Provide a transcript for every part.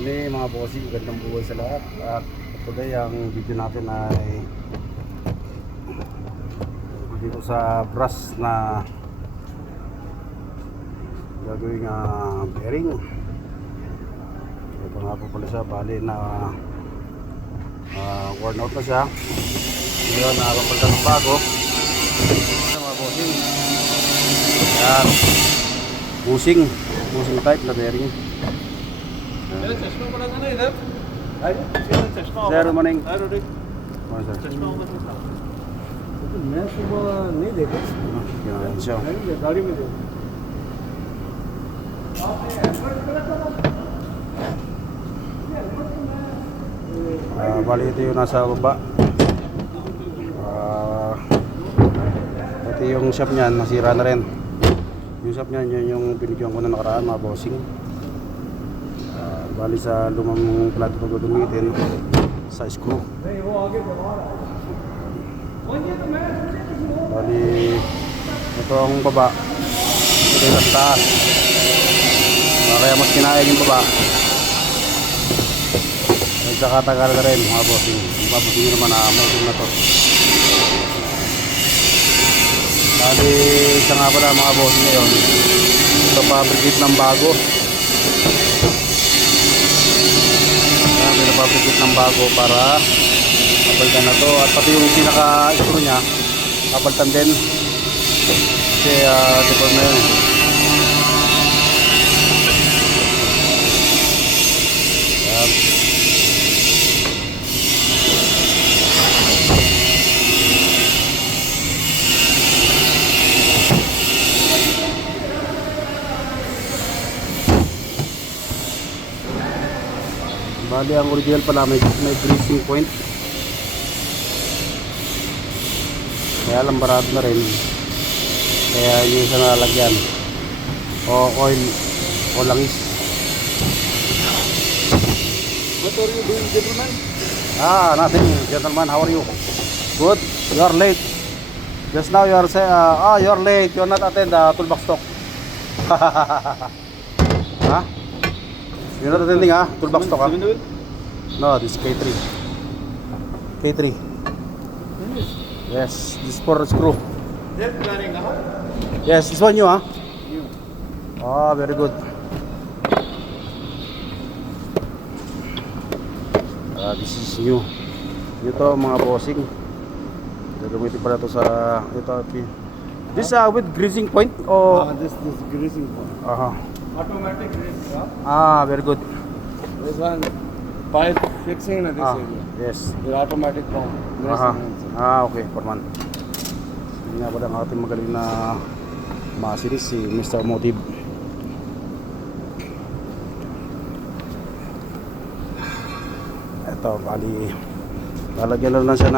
morning mga bossing, gandang buhay sa lahat. At today ang video natin ay dito sa brush na gagawing bearing. Ito nga po pala siya, bali na worn out na siya. Ngayon nakapagpalitan ng bago mga bossing. Yan, bushing type na bearing. मेरा चश्मा पड़ा था ना इधर चश्मा Sir, morning. रोडी Sir. चश्मा होगा तो था मैं सुबह नहीं देखा Yan siya. गाड़ी में देखा Bali ito yung nasa baba. Ito yung shop niyan, nasira na rin. Yung shop niyan, yun yung binigyan ko na nakaraan mga bossing. Bali sa lumang plato ito gagamitin sa screw. Bali ito ang baba, ito yung nasa taas. Kaya mas kinain yung baba. Nagkakatagal na rin mga bossing. Mabuti nyo naman na motor na to. Bali siya nga pala mga bossing ngayon, ito fabricate ng bago. Pinapabricate ng bago para kapalitan na to, at pati yung pinaka screw nya kapalitan din kasi deform na yun. Yan. Bali ang original pala may greasing point. Kaya lambarado na rin. Kaya yun sa nalagyan. O oil o langis. What are you doing, gentlemen? Nothing, gentleman. How are you? Good. You are late. Just now you are say, you are late. You are not attend the toolbox talk. Huh? You're not attending toolbox talk No, this is K3. K3. Yes, this is for screw. That bearing Yes, this one new New. Very good. This is new. Ito mga bossing. Gagamitin pala ito sa ito. This with greasing point o This greasing point. automatic race Very good. This one pipe fixing in this area. Yes. The automatic pump. Okay, Forman. Hindi nga pala ang ating magaling na masinis si Mr. Motive. Ito, bali lalagyan lang siya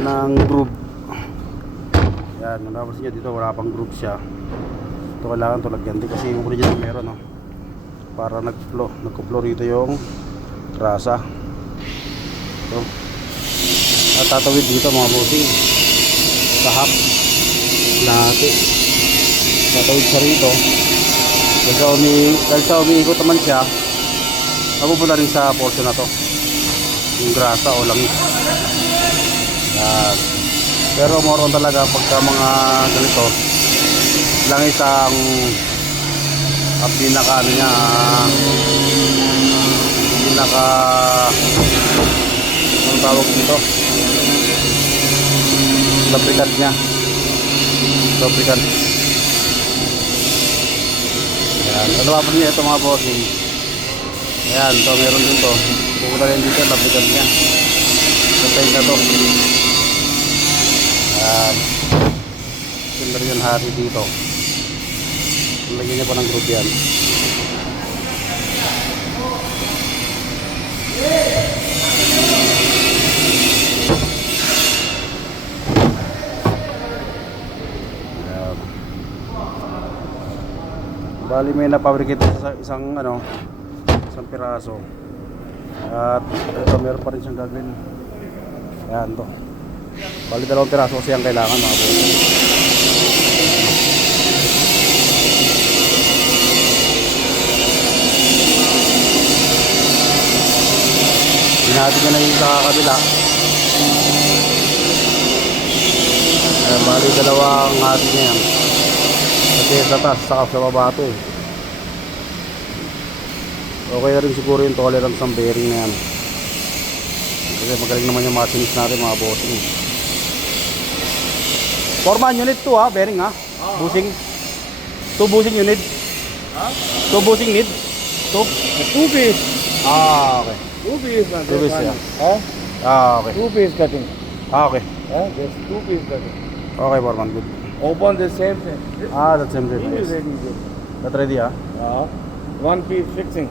ng groove. Yan, nalapas niya dito wala pang groove siya. Ito kailangan ito lagyan din kasi yung original meron para nagko-flow rito yung grasa. Ito. At tatawid dito mga bossing sa hub lahat. Tatawid siya rito. Dahil sa umiikot naman siya, mapupunta rin sa portion na to yung grasa o langis. Pero more on talaga pagka mga ganito langis ang pinaka anong tawag dito, lubricant nya. Yan, ano pa niya ito mga bossing. Ayan, ito meron din to. Pupunta rin dito lubricant nya sa tank na to. Ayan, sila rin yung hari dito. Lagyan niya pa ng group yan. Bali may napabricate sa isang piraso. At ito meron pa rin siyang gagawin. Ayan to. Bali dalawang piraso kasi ang kailangan mga boss. natin yun na yung sa kabila. Bali dalawang atin yan. Kasi sa taas, saka sa baba ito eh. Okay na rin siguro yung tolerance ng bearing na yan. Kasi magaling naman yung machines natin mga bossing. Foreman, unit 2 ha, bearing ha. Bushing. 2 bushing unit. Huh? 2 bushing need. 2. 2 piece. Okay. 2 piece. Man. 2 piece, yeah. Huh? Okay. 2 piece cutting. Okay. Huh? There's 2 piece cutting. Okay, Foreman, good. Open the same thing. That's same This yes. is ready. Good. That ready ha. 1 piece fixing.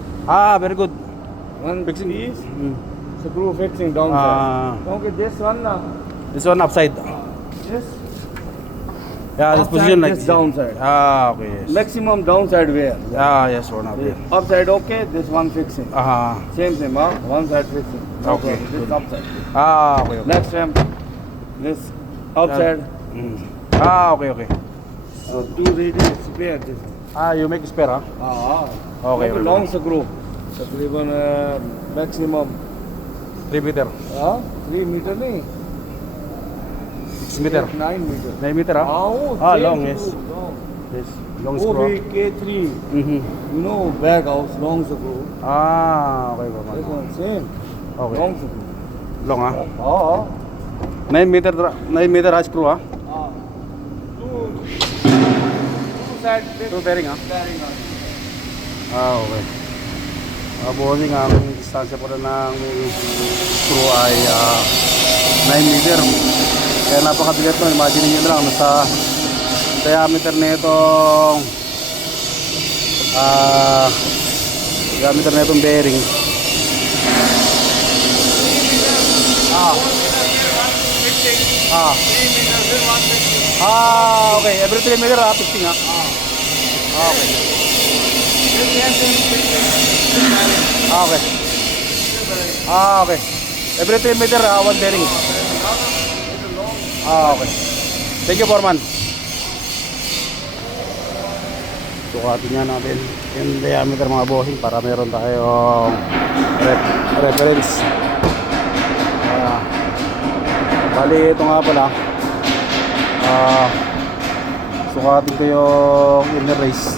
Very good. 1 Fixing. piece Mm. screw fixing downside. Okay, this one now. This one upside. Yes. Yeah, this Upside, position like this downside. Okay, yes. Maximum downside wear. Yes, one up there. Upside okay, this one fixing. Same. Same, huh? One side fixing. Okay, This good. upside. Okay, okay. Next time, this outside. Okay. So 2 ready spare this. You make spare ha? Okay, Like a okay. long screw. तकरीबन maximum 3 meter. 3 meter नहीं 6 meter. 9 meter. 9 meter ha? same Long, screw, yes. long. Yes. Long वो screw. भी K3, Mm-hmm. you know, bag house, long screw. Okay, This Foreman. one same, Okay. long screw. Long ha? 9 meter ha screw ha? Two side Two bearing ha? bearing on. Okay. Bossing, ang distansya po na ng screw ay 9 meter. Kaya napakabigat nun. Imagine nyo na lang, nasa diameter na itong bearing. Okay. Every 3 meter fixing ha? Okay. Okay. Okay. Every 3 meter, 1 bearing. Okay. Thank you, Foreman. Sukatin nga natin yung diameter mga bossing para meron tayong reference. Bali, ito nga pala. Sukatin ko yung inner race.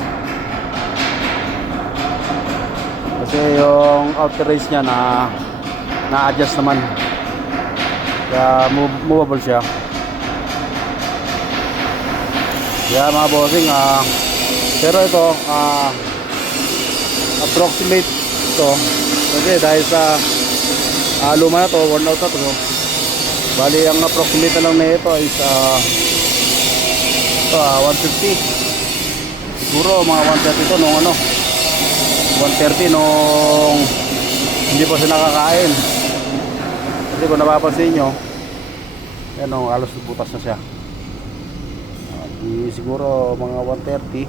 Kasi yung outer race niya na-adjust naman. Kaya movable siya. Kaya mga bossing, pero ito, approximate ito. Kasi dahil sa luma na to, worn out na to. Bali, ang approximate na lang na ito is 150. Siguro mga 130 ito nung 130 nung hindi pa siya nakakain. Kasi kung napapansin nyo, yan o, halos butas na siya. Siguro mga 130.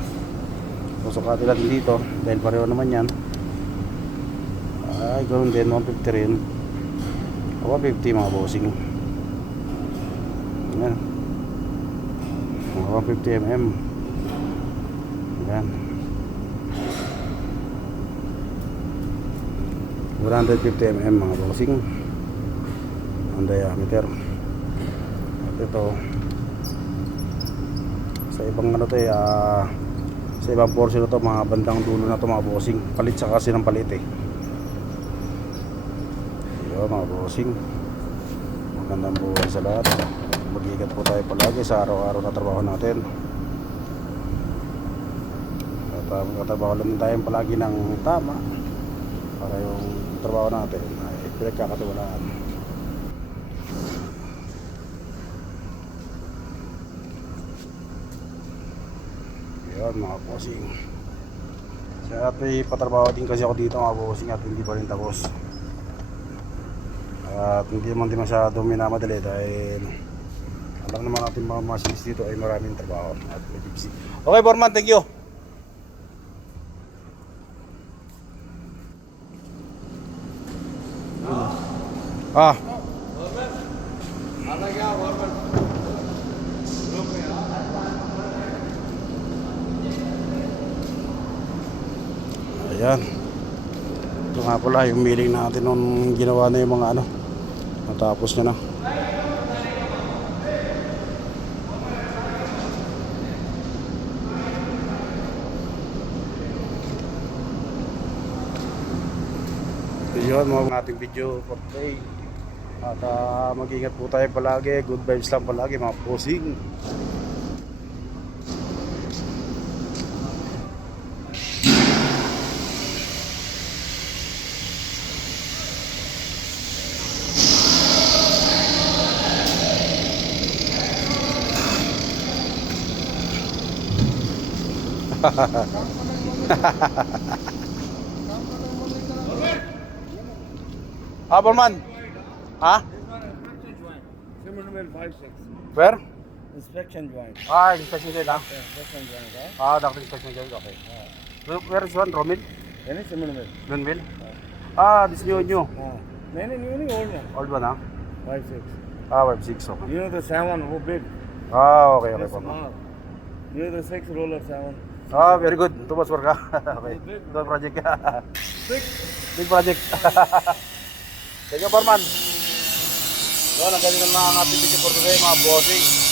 Susukatin natin dito dahil pareho naman yan. Ay, ganoon din, 150 rin. 150 mga bossing. Yan, mga 150 mm. Yan, 150 mm mga bossing ang diameter. At ito sa ibang sa ibang portion na to, mga bandang dulo na to mga bossing. Palit sa kasi ng palit eh. Yun mga bossing, magandang buhay sa lahat. Mag-iingat po tayo palagi sa araw-araw na trabaho natin. At magkatrabaho lang tayo palagi ng tama para yung trabaho natin ay pinagkakatiwalaan. Yan mga bossing. At may patrabaho din kasi ako dito mga bossing at hindi pa rin tapos. At hindi naman din masyado minamadali dahil alam naman natin mga machines dito ay maraming trabaho at may busy. Okay, Foreman, thank you. Ayan. Ito nga pala yung milling natin nung ginawa na yung mga ano. Natapos nyo na. So yun mga ating video for today. At mag-ingat po tayo palagi. Good vibes lang palagi mga posing. Borman. Ha? Simmel 5-6. Where? Inspection joint. Inspection guide ha? Inspection joint, eh? Doctor inspection guide, okay. Where is one? Romil? Any Simmel? Lunville? This new. No, new old one. Old one ha? 5-6. 5-6, okay. You know the 7, who big? Okay, This Borman. small. You know the 6 roller 7. Very good. Too much work ha? Okay. Ito project ka. Big project. Thank you, Borman. So, nagaling na ang ating video for today, mga bossing.